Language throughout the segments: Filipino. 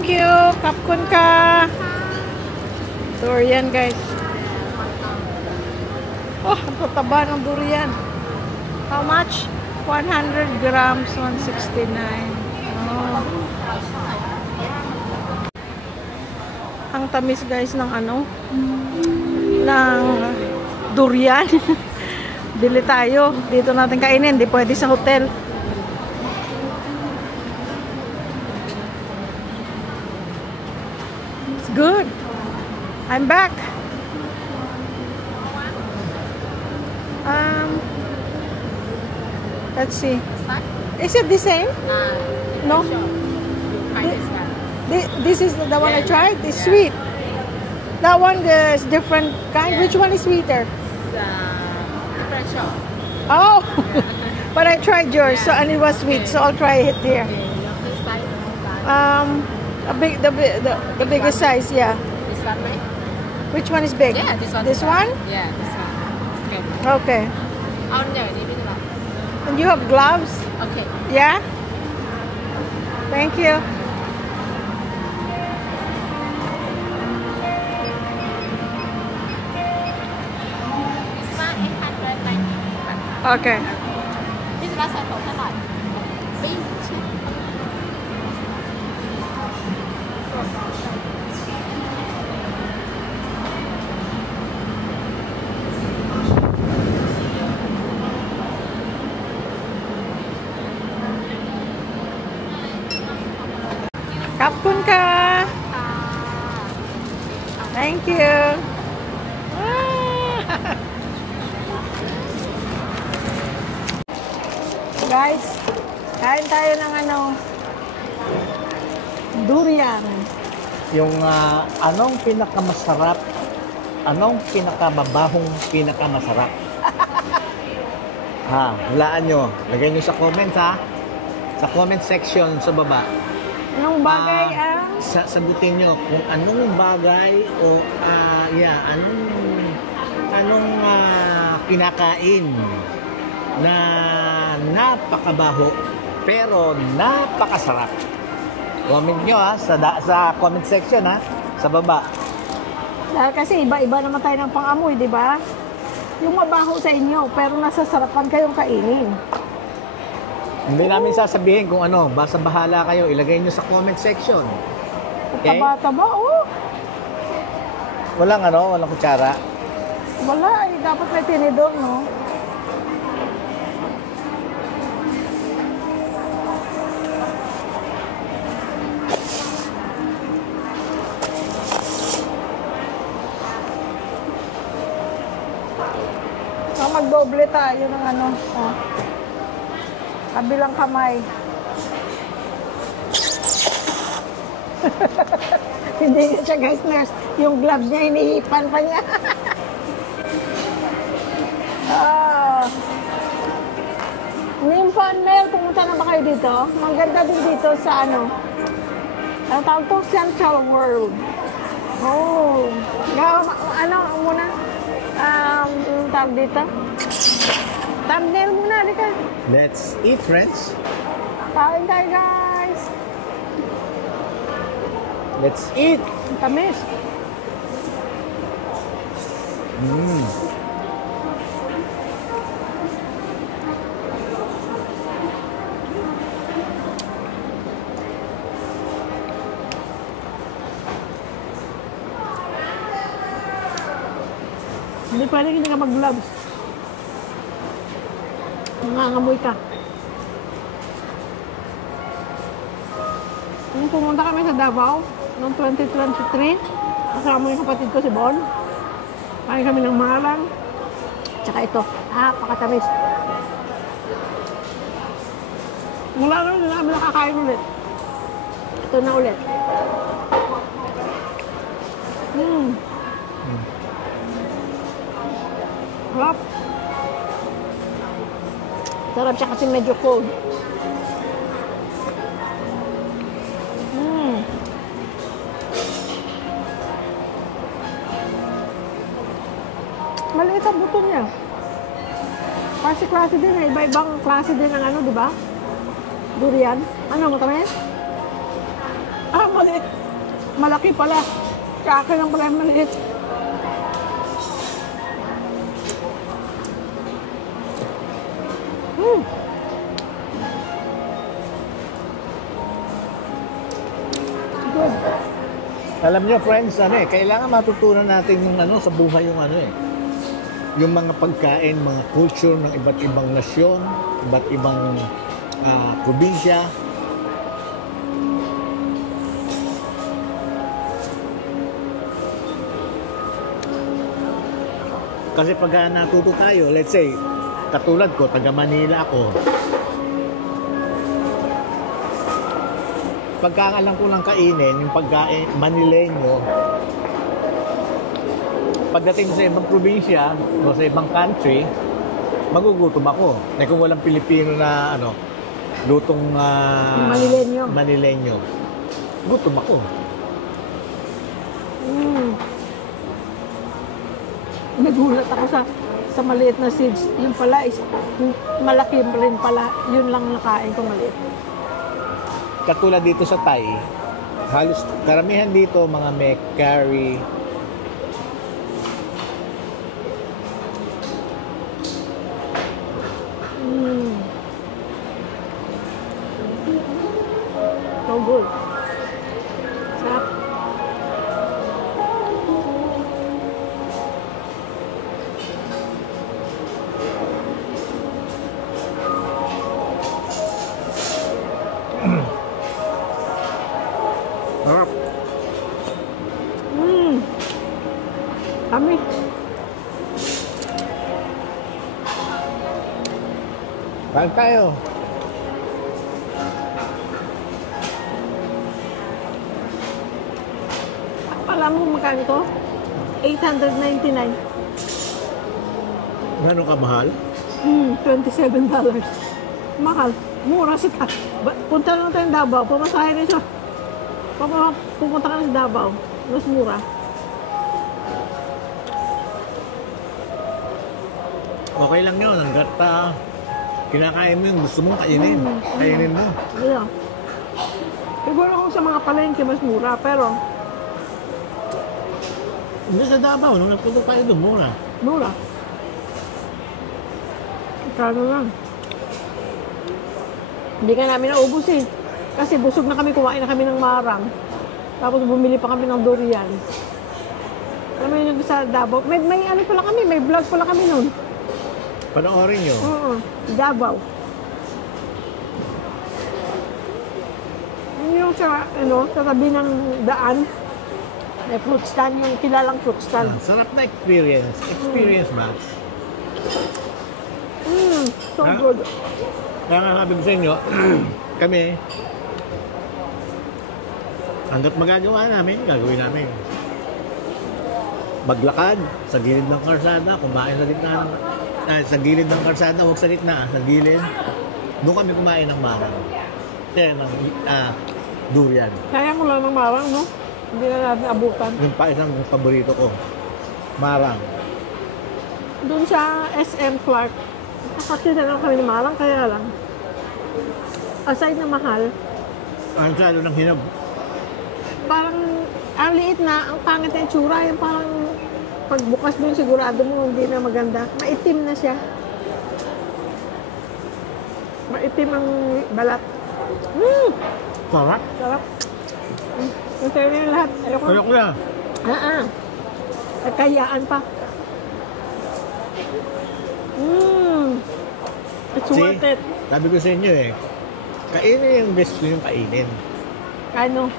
Thank you. Kapkun ka. Durian, guys. Oh, ang tataba ng durian. How much? 100 grams, 169. Oh. Ang tamis, guys, ng ano? Ng durian. Bili tayo. Dito natin kainin. Hindi pwede sa hotel. It's good. I'm back. Let's see. Is it the same? No. This is the one I tried. It's sweet. That one is different kind. Which one is sweeter? Different shop. Oh, but I tried yours, so and it was sweet. So I'll try it here. The biggest size, yeah. This one, right? Which one is big? Yeah, this one. This one? Yeah, this one. Okay. On there, leave it alone. And you have gloves? Okay. Yeah? Thank you. This one, 890. Okay. This one, I thought about. Bean chip. Kapkun ka. Thank you. Guys, kain tayo ng ano, durian. Yung anong pinakamasarap, anong pinakamabahong pinakamasarap? Hulaan nyo. Lagay nyo sa comments, ha? Sa comment section sa baba. Anong bagay Sagutin nyo kung anong bagay o anong kinakain na napakabaho pero napakasarap. Comment nyo, ha, sa comment section, ha, sa baba. Dahil kasi iba-iba naman tayo ng pang-amoy, di ba? Yung mabaho sa inyo pero nasasarapan kayong kainin. Hindi namin sasabihin kung ano, basta bahala kayo, ilagay nyo sa comment section. Okay? Taba-taba, oh. Walang kutsara. Wala, dapat may tinidor, no? So, magdoble tayo ng ano, oh. Kabilang kamay. Hindi niya siya, guys, nurse. Yung gloves niya, inihipan pa niya. Nympho and Mel, pumunta na ba kayo dito? Maganda din dito sa ano. Ang tawag to, Central World. Oh. Ano muna? Yung tawag dito? Thumbnail muna, dito. Let's eat, friends. Kain tayo, guys. Let's eat. Ang tamis. Hindi pwede hindi ka mag-gloves. Nangangamoy ka. Nung pumunta kami sa Davao, noong 2023, kasama yung kapatid ko si Bon. Kain kami ng malang. Tsaka ito, pakatamis. Mula na namin nakakain ulit. Ito na ulit. Sarap. Sarap siya kasi medyo cold. Maliit ang buto niya. Klase-klase din eh. Iba-ibang klase din ng ano, di ba? Durian. Ano, matamis? lang maliit. Malaki pala. Sa akin lang pala yung maliit. Hmm. Good. Alam niyo friends, kailangan matutunan natin yung sa buhay yung yung mga pagkain, mga culture ng iba't ibang nasyon, iba't ibang probinsya. Kasi pag natuto tayo, let's say, katulad ko, taga Manila ako, pagkakalang ko lang kainin, yung pagkain Manileño, pagdating sa ibang probinsya o sa ibang country, magugutom ako. Kung walang Pilipino na lutong Manileño, gutom ako. Nagulat ako sa maliit na seeds. Yung pala is malaki rin pala. Yun lang nakain ko maliit. Katulad dito sa Thai, halos karamihan dito mga may curry. So good. Sarap. Kami. Kain tayo. Alam mo magkano to? $899. Gano'n ka mahal? $27. Mahal. Mura sa punta lang tayo ng Davao. Pumasahe rin siya. Pupunta ka sa Davao. Mas mura. Okay lang yun. Hanggat kinakain mo yun, gusto mong kainin. Kainin mo. Yeah. Siguro kung sa mga palengke, mas mura. Pero, hindi sa Davao, nung nagpunta tayo doon, mura. mura. Kano lang. Hindi ka namin naubos eh. Kasi busog na kami, kumain na kami ng marang. Tapos bumili pa kami ng durian. Alam mo yun yung sa Davao. May ano pala kami, may vlog pala kami nun. Panoorin nyo. Oo, Davao. Yun yung sa tabi ng daan. May fruit stand, yung kilalang fruit stand. Sarap na experience. Experience ba? So good. Kaya nga sabi ko sa inyo, kami, hanggat magagawa namin, gagawin namin. Maglakad sa gilid ng karsada, kumain sa gitna sa gilid ng karsada, huwag sa gitna, sa gilid. Doon kami kumain ng marang. Kaya ng durian. Kaya mo lang ng marang, no? Hindi na natin abutan. Yung pa isang paborito ko, marang. Doon sa SM Clark, nakakita lang kami ng marang, kaya lang. Aside na mahal, Ang salo ng hinab. parang ang liit na, ang pangit na itsura, yung parang pagbukas mo yung sigurado mo hindi na maganda. Maitim na siya. Maitim ang balat. Sarap. Sarap. Gusto na yung lahat. Ayoko. Ayoko na. At kayaan pa. It's worth it. Sabi ko sa inyo kainin yung best ko yung kainin. Ano?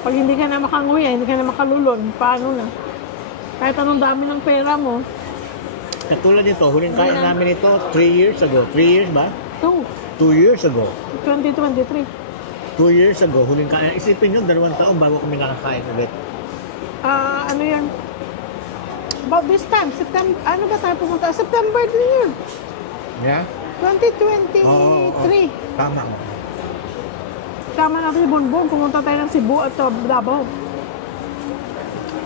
Pag hindi ka na makanguya, hindi ka na makalulon, paano na? Kahit anong dami ng pera mo. Katulad nito, huling kain namin ito 3 years ago. 3 years ba? 2 years ago. 2023. 2 years ago, huling kain. Isipin nyo, 2 taon bago kami nakakain ulit. Ano yan? About this time, September, ano ba tayo pumunta? September din yun. Yeah? 2023. Tama. Tama natin si Bonbon, pumunta tayo ng Cebu at Davao.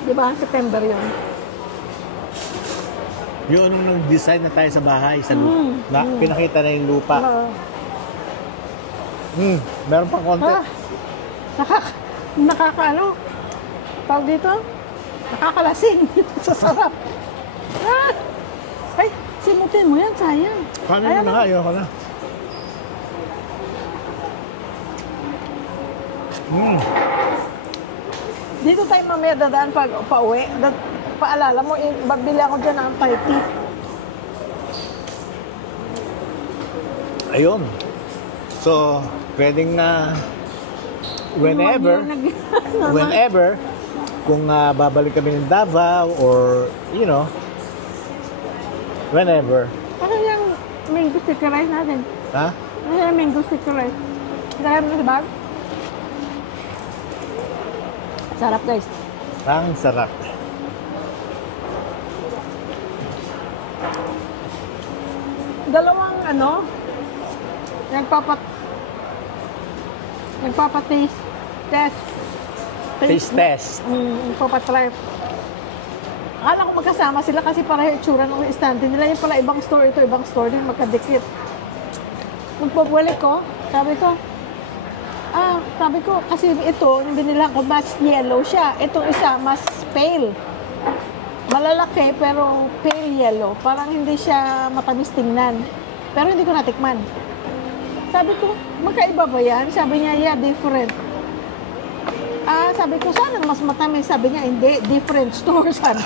Diba? September yun. Yun nung nag-decide na tayo sa bahay, sa lupa. Pinakita na yung lupa. Meron pang konti. Nakakaano, tawag dito, nakakalasing sa sarap. Ah! Ay, simutin mo yan, sayang. Kanin Ayan mo na, ayoko na. Dito tayo mamaya dadaan pag pauwi. Paalala mo, babili ako dyan ng 30. Ayun. So, pwedeng whenever, whenever, kung babalik kami ng Davao or, you know, whenever. Ano yung mango sticker rice natin? Ha? Ano yung mango sticker rice? Dahil mo sa bag? Sarap guys. Ang sarap. Dalawang nagpapa-taste test. Taste test. Nagpapa-try. Akala ko magkasama sila kasi pareho itsura ng istante nila. Yung pala ibang store ito, ibang store din, magkadikit. Magpabalik ko, sabi ko, kasi ito, yung binila ko, mas yellow siya. Itong isa, mas pale. Malalaki, pero pale yellow. Parang hindi siya matamis tingnan. Pero hindi ko natikman. Sabi ko, magkaiba ba yan? Sabi niya, yeah, different. Sabi ko, sana mas matamis. Sabi niya, hindi, different store, sabi.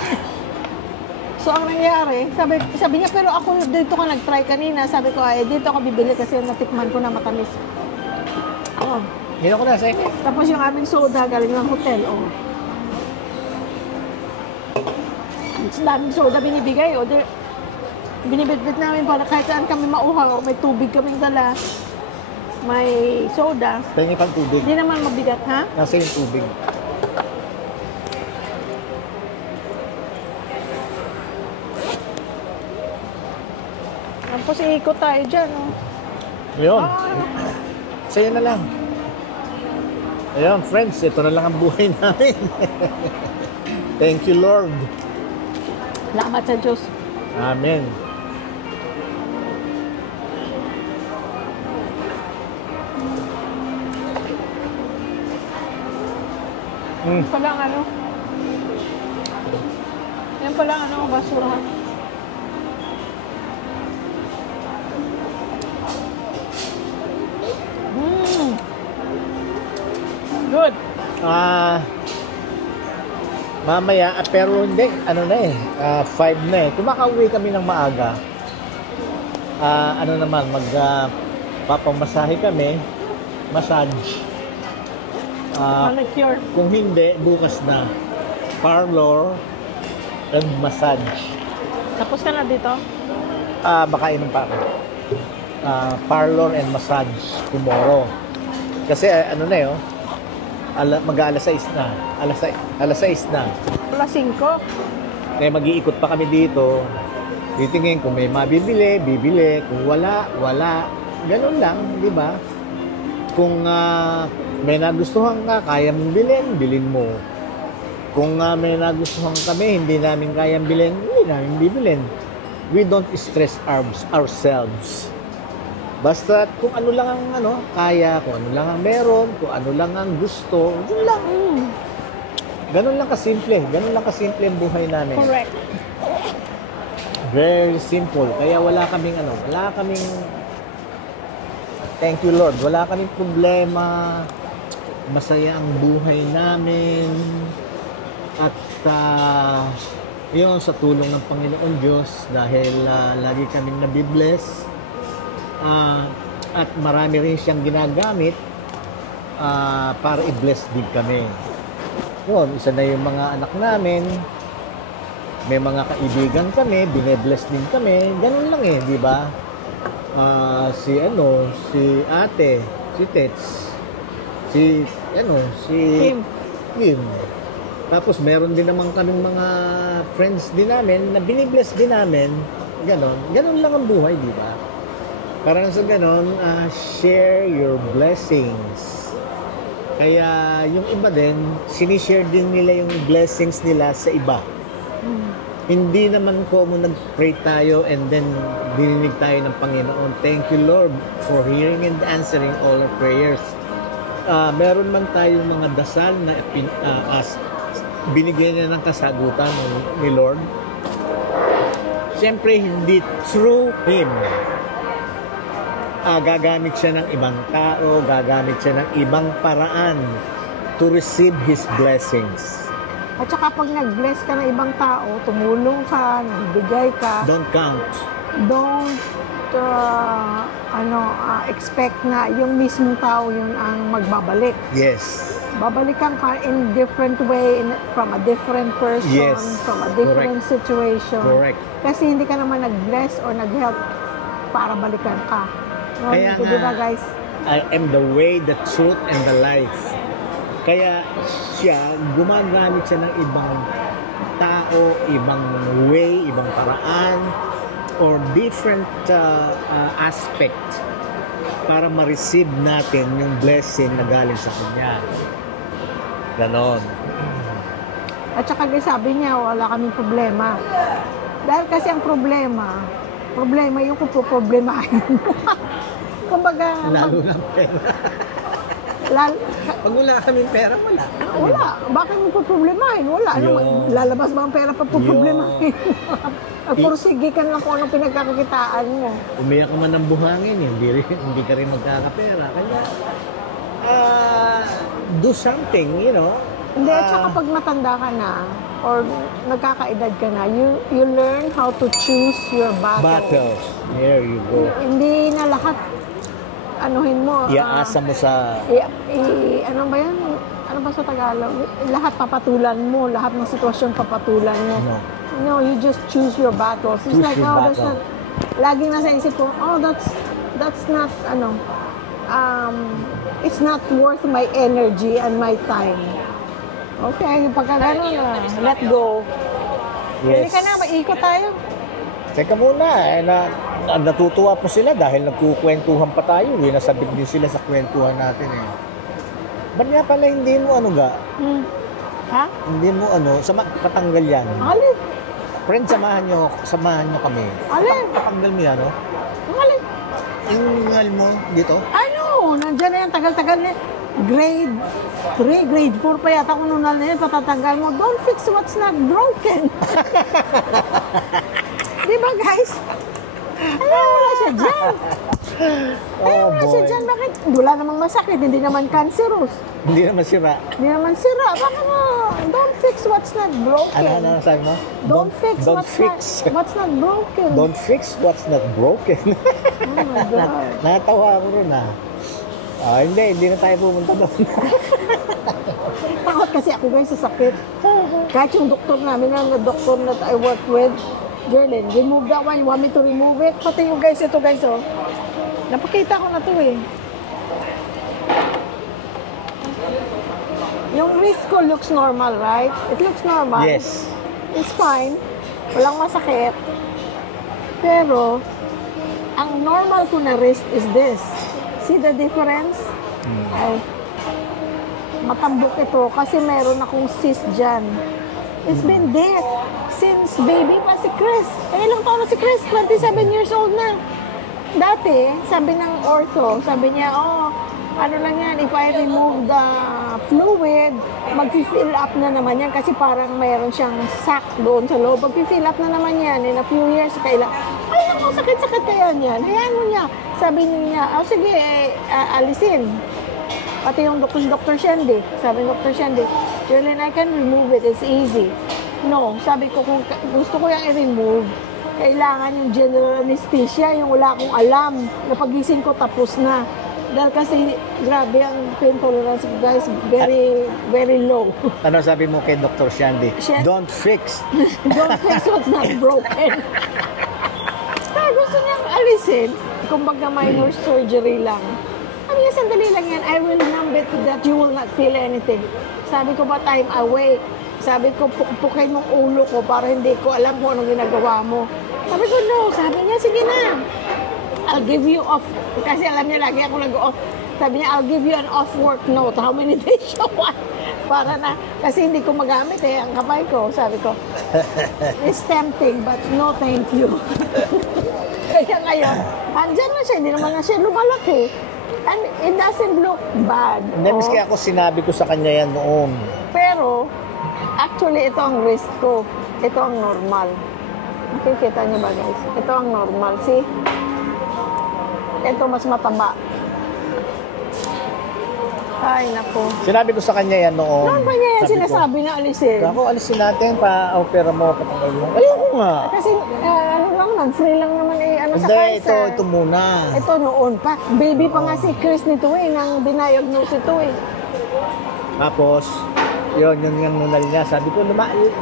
So, ang nangyari, sabi niya, pero ako dito ka nag-try kanina. Sabi ko, dito ako bibili kasi natikman ko na matamis. Hindi ako na, sige. Tapos yung aming soda, galing ng hotel, Ang daming soda binibigay, binibitbit namin para kahit saan kami mauhaw, may tubig kaming dala, may soda. Tingin pang tubig. Hindi naman mabigat, ha? Nasa yung tubig. Tapos iikot tayo dyan, Ayun. Sa'yo na lang. Ayun, friends, ito na lang ang buhay namin. Thank you, Lord. Salamat sa Diyos. Amen. Yan pala ang yan pala ang basurahan. Good. Mamaya, pero hindi, 5 na eh. Kumakauwi kami ng maaga. Papamasahe kami, massage. Manicure. Kung hindi, bukas na. Parlor and massage. Tapos ka na dito? Baka inom pa ako. Parlor and massage tomorrow. Kasi mag-alas 6 na. Alas 6 na. Alas 5. Kaya mag-iikot pa kami dito. Titingin kung may mabibili, bibili. Kung wala, wala. Ganun lang, di ba? Kung may nagustuhan ka, kaya mong bilhin mo. Kung may nagustuhan kami, hindi namin kayang bilhin, hindi namin bibilin. We don't stress ourselves. Basta kung ano lang ang kaya, kung ano lang ang meron, kung ano lang ang gusto, yun lang. Ganun lang kasimple. Ganun lang kasimple ang buhay namin. Correct. Very simple. Kaya wala kaming thank you Lord, wala kaming problema. Masaya ang buhay namin. At yun sa tulong ng Panginoon Diyos dahil lagi kaming nabibless. At marami rin siyang ginagamit para i-bless din kami. Yun, isa na yung mga anak namin. May mga kaibigan kami, bine-bless din kami. Ganun lang di ba? Si ate, si Tets, si Kim. Tapos meron din naman kaming mga friends din namin na bine-bless din namin. Ganun lang ang buhay, di ba? Parang sa ganon, share your blessings. Kaya yung iba din, sinishare din nila yung blessings nila sa iba. Hindi naman nag-pray tayo and then dininig tayo ng Panginoon. Thank you Lord for hearing and answering all our prayers. meron man tayong mga dasal na binigyan niya ng kasagutan ni Lord, siyempre hindi through Him. Gagamit siya ng ibang tao, gagamit siya ng ibang paraan to receive His blessings. At saka pag nag-bless ka ng ibang tao, tumulong ka, nagbigay ka, Don't count. don't expect na yung mismong tao yun ang magbabalik. Yes. Babalikan ka in different way, from a different person, Yes. from a different situation. Correct. Kasi hindi ka naman nag-bless or nag-help para balikan ka. No, Kaya di ba nga, guys? I am the way, the truth, and the life. Kaya siya, gumagamit siya ng ibang tao, ibang way, ibang paraan, or different aspect para ma-receive natin yung blessing na galing sa Kanya. Ganon. At saka guys, sabi niya, wala kaming problema. Dahil kasi ang problema yung kung problemahin mo. Kumbaga, Lalo ng pera. Pag wala kaming pera, wala. wala. Bakit mo problemahin? Wala. Ano, Yo. lalabas ba ang pera pa problemahin? Pursigikan lang kung anong pinagkakakitaan mo. Umiyak ka man ng buhangin, hindi ka rin magkakapera. Kaya, do something, you know. Hindi, at saka pag matanda ka na, or nagkakaedad ka na, you learn how to choose your battle. Battles. There you go. Hindi na lahat anuhin mo. Iaasa mo sa... Ano ba yan? Ano ba sa Tagalog? Lahat papatulan mo. Lahat ng sitwasyon papatulan mo. No. No, you just choose your battles. It's Choose like, your that's battle. not... Laging nasa isip ko, that's not, it's not worth my energy and my time. Okay, pagka gano'n, let go. Hindi Yes. ka na, maikot tayo. Teka muna, natutuwa po sila dahil nagkukwentuhan pa tayo. Nasabik din sila sa kwentuhan natin eh. Ba't nga pala hindi mo Ha? hindi mo patanggal yan. Alin? Friend, samahan nyo kami. Alin? Patanggal mo yan, no? Alin? Yung ngal mo dito? Ano? Nandiyan na yan, tagal-tagal na. Grade 3, grade 4 pa yata kung nunal na yan, patatanggal mo. Don't fix what's not broken. Di ba guys? Wala siya dyan. Wala siya dyan. Bakit? Wala namang masakit. Hindi naman cancerous. Hindi naman sira. Hindi naman sira. Bakit mo? Don't fix what's not broken. Ano sabi mo? Don't fix don't what's not broken. Don't fix what's not broken. Oh my God. Natawa ako rin hindi na tayo pumunta doon. Takot kasi ako guys sa sakit. Kahit yung doktor namin, ang doktor that I work with, Gerlin, remove that one. You want me to remove it? Pati yung guys, ito guys, oh. Napakita ko na to eh. Yung wrist ko looks normal, right? It looks normal. Yes. It's fine. Walang masakit. Pero, ang normal ko na wrist is this. See the difference? Ay, matambok ito kasi meron akong cyst dyan. It's been there since baby pa si Chris. Ilang taon na si Chris? 27 years old na. Dati, sabi ng ortho, sabi niya, ano lang yan, if I remove the fluid, mag-fill up na naman yan kasi parang mayroon siyang sac doon sa loob. Mag-fill up na naman yan in a few years. Kailan, ay naku, sakit-sakit kaya niyan. Hayaan mo niya. Sabi niya, sige, alisin. Pati yung Dr. Shandy, sabi ng Dr. Shandy, Gerlin, I can remove it, it's easy. No, sabi ko, kung gusto ko yung i-remove, kailangan yung general anesthesia, yung wala akong alam, na pagising ko tapos na. Dahil kasi, grabe ang pain tolerance ko, guys, very, very low. Ano sabi mo kay Dr. Shandy? Don't fix. Don't fix what's not broken. Kaya gusto niyang alisin, kumbaga minor surgery lang. Sabi niya, sandali lang yan, I will numb it that you will not feel anything. Sabi ko, but I'm awake. Sabi ko, pukin mong ulo ko para hindi ko alam kung anong ginagawa mo. Sabi ko, no. Sabi niya, sige na. I'll give you off. Kasi alam niya, lagi ako nag-off. Sabi niya, I'll give you an off-work note. How many days you want? Para na, kasi hindi ko magamit ang kamay ko. Sabi ko, it's tempting, but no thank you. Kaya ngayon, andyan na siya. Hindi naman na siya lumalaki. And it doesn't look bad. Hindi, oh. miski ako sinabi ko sa kanya yan noon. Pero, actually, ito ang wrist ko. Ito ang normal. Nakikita niyo ba, guys? Ito ang normal. See? Ito mas mataba. Ay, naku. Sinabi ko sa kanya yan noon. Noon pa niya yan Sabi ko, sinasabi na alisin? Ako, alisin natin, pa-opera mo, patanggal mo. Ayoko nga. Kasi, ano lang, free lang naman ano sa Hindi, Kaiser. ito muna. Ito noon pa. Baby pa nga si Chris nito nang diniagnose ito Tapos, yun yung nunal niya. Sabi ko,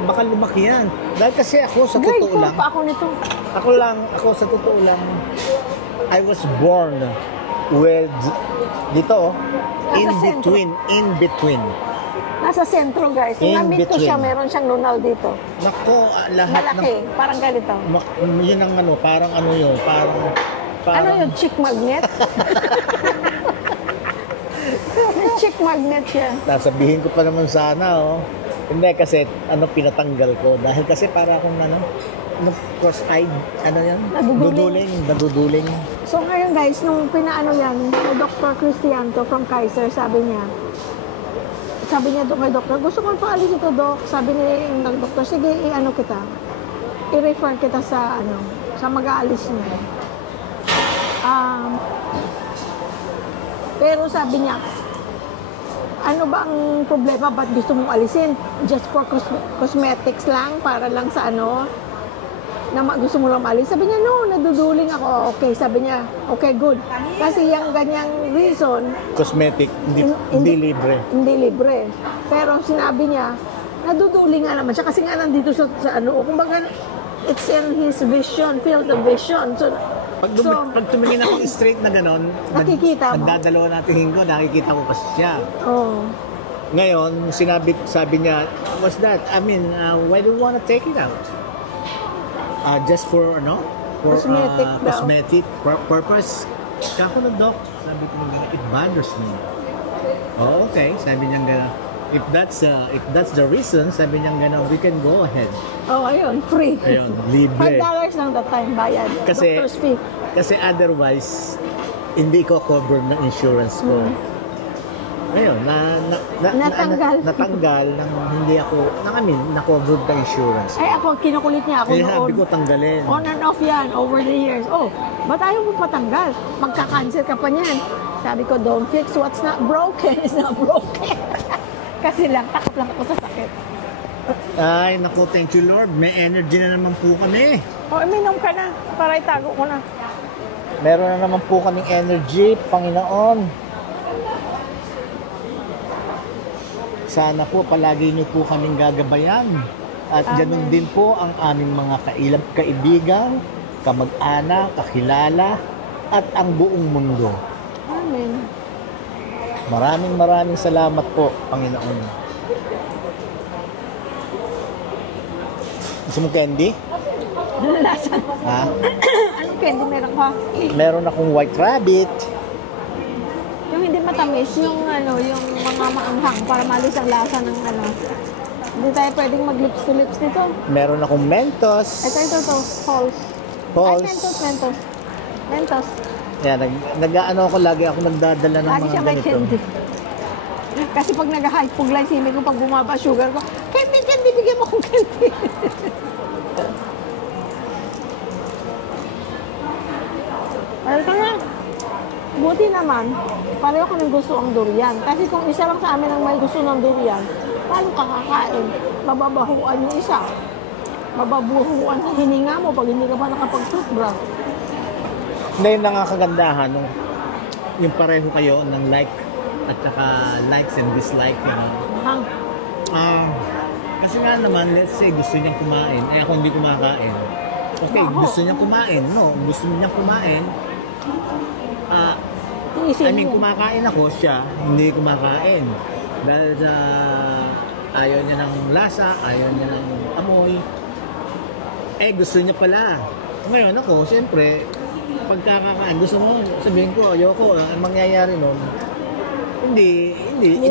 baka lumaki yan. Dahil kasi ako, sa Grade totoo 4 lang, pa ako nito. ako sa totoo lang, I was born with, dito, in between. Nasa sentro, guys. Nung In na-meet ko siya, between. meron siyang nunal dito. Nako, lahat Malaki. Parang ganito. yun ang ano, parang ano yun, parang Ano yung chick magnet? May chick magnet siya. Sasabihin ko pa naman sana, oh. Hindi kasi, pinatanggal ko. Dahil kasi para akong, cross-eyed, yan? Naduduling. So ngayon guys, nung pinaano yan, kay Dr. Cristianto from Kaiser, sabi niya doon kay Dr. gusto ko paalis ito, Doc. Sabi ng Dr. sige, i-refer kita sa mag-aalis niya. Pero sabi niya, ano ba ang problema? Ba't gusto mong alisin? Just for cosmetics lang? Para lang sa gusto mo lang maalis? Sabi niya, no, naduduling ako. Okay, sabi niya, okay, good. Kasi yung ganyang reason, Cosmetic, hindi libre. hindi libre. Pero sinabi niya, naduduling nga naman siya kasi nga nandito sa kumbaga, it's in his vision, field of vision. So, Pag tumingin ako straight na gano'n, nakikita mo? nagdadalawa natin ko, nakikita ko kasi siya. Oh. Ngayon, sabi niya, what's that? I mean, why do you want to take it out? Just for Cosmetic daw. cosmetic purpose. Kako na, Doc. Sabi ko, it bothers me. Oh, okay. Sabi niya gano'n. If that's the reason, sabi niya gano'n, we can go ahead. Oh, ayun, free. Ayun, libre. $5 lang that time, bayad. Doctor's fee. Kasi otherwise, hindi ko cover ng insurance ko. Ngayon, natanggal nang hindi ako, na-cover the insurance. Ay, ako, kinukulit niya ako Kaya noon. sabi ko, tanggalin. On and off yan, over the years. Oh, ba't ayaw mo patanggal? Magka-cancel ka pa niyan. Sabi ko, don't fix what's not broken is not broken. Kasi takot lang ako sa sakit. Ay, naku, thank you Lord. May energy na naman po kami. Oh, minom ka na, para itago ko na. Meron na naman po kaming energy, Panginoon. Sana po palagi niyo po kaming gagabayan. At ganun din po ang aming mga kaibigan, kamag-anak, kakilala, at ang buong mundo. Amen. Maraming salamat po, Panginoon. Gusto mo candy? Lasan. Ha? Anong candy meron ka? Meron akong white rabbit. Yung hindi matamis, yung mga maanghang para malis ang lasa ng Hindi tayo pwedeng mag-lips to lips nito. Meron akong Mentos. Ito, Halls. Ay, Mentos. Yan, nag-ano ako lagi ako nagdadala ng Lagi mga siya may ganito. candy. Kasi pag nag-hypoglycemic ko, pag bumaba sugar ko, candy, bigyan mo akong candy. Well, kaya, buti naman, pareho kami gusto ang durian. Kasi kung isa lang sa amin ang may gusto ng durian, paano kakakain? Mababahuan yung isa. Mababuhuan sa hininga mo pag hindi ka pa nakapag-toothbrush. Hindi, yung nangangagandahan, yung pareho kayo ng like at saka likes and dislike. Kasi nga naman, let's say gusto niyang kumain, ako hindi kumakain. Okay, gusto niyang kumain, gusto niyang kumain. Kumakain ako, siya, hindi kumakain. Dahil ayaw niya ng lasa, ayaw niya ng amoy. Gusto niya pala. Ngayon ako, siyempre, pagkakakain, gusto mo, sabihin ko, ayoko, ang mangyayari nun, hindi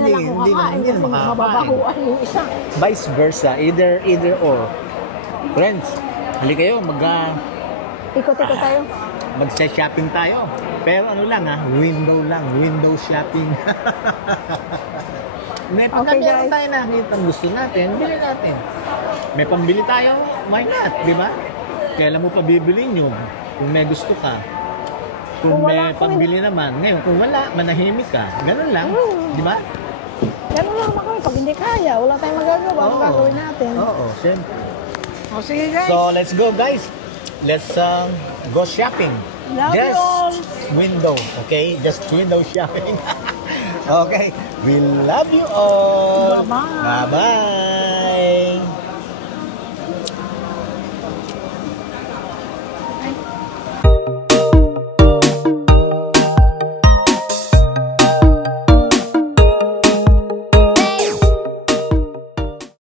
na makakain. Mababahuan yung isa. Vice versa, either or. Friends, hali kayo, Ikot-ikot tayo. magsa-shopping tayo. Pero ano lang window shopping. May pagka Okay, meron guys. tayo nakita gusto natin, bili natin. May pambili tayo, why not, di ba? Kailan mo pa bibilin yun? Kung may gusto ka. Kung Kung may wala, pambili naman. Ngayon, kung wala, manahimik ka. Ganun lang, di ba? Ganun lang naman kami. Pag hindi kaya, wala tayong magagawa. Ano gagawin natin? Oo, siyempre. O sige guys. So, let's go guys. Let's go shopping. Love you all. Window, okay? Just window shopping. Okay. We love you all. Bye-bye. Bye-bye.